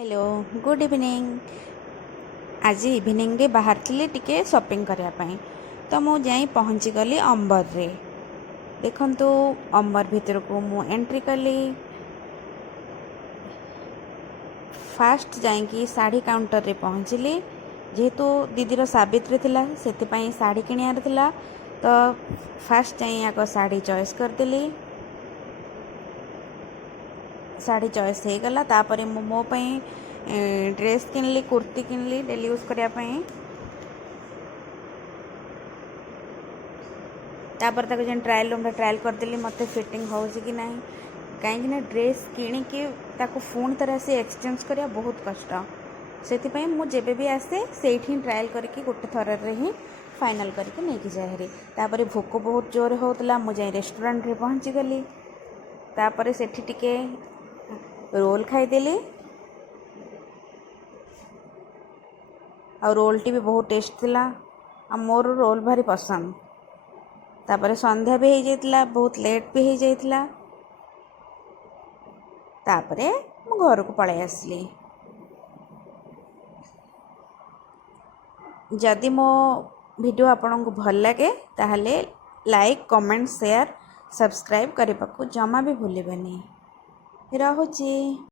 Hello good evening. आज evening रे बाहर थी टिके शॉपिंग करने तो मु जाई पहुँची गली अंबर रे। देखंतु अंबर भीतर को मु एंट्री कली। फास्ट जाइकी साड़ी काउंटर रे पहुँचली। जेहेतु दीदीर सावित्री थिला सेतिपाई साड़ी किनियार थिला तो फास्ट जाई आग साड़ी चॉइस करदेली। साड़ी चॉइस हो गला तापर मो dress Kinley kurti Kinley daily use करने। तापर तक जो ट्रायल रूम ट्रायल करदेली मत फिटिंग हो कि ना कहीं ड्रेस किणिकी पुणी तरह से एक्सचेंज करा बहुत कष्ट। से मुझे भी आसे से ट्रायल करके गोटे थर ही फाइनाल करके नहीं जाए। तापर भोक बहुत जोर होता मुझे रेस्टोरेंट रे पहुँची गली। तापर से टिके रोल खाईदेली और रोलटी भी बहुत टेस्ट थिला। मोर रोल भारी पसंद। तापर संध्या भी हो जाइतिला बहुत लेट भी हो जाइतिला। तापरे मु घर को पळै आसली। जदि मो वीडियो आपन को भल लगे ताहले लाइक कमेंट शेयर सब्सक्राइब करने को जमा भी भूलिबेनी। रहुची।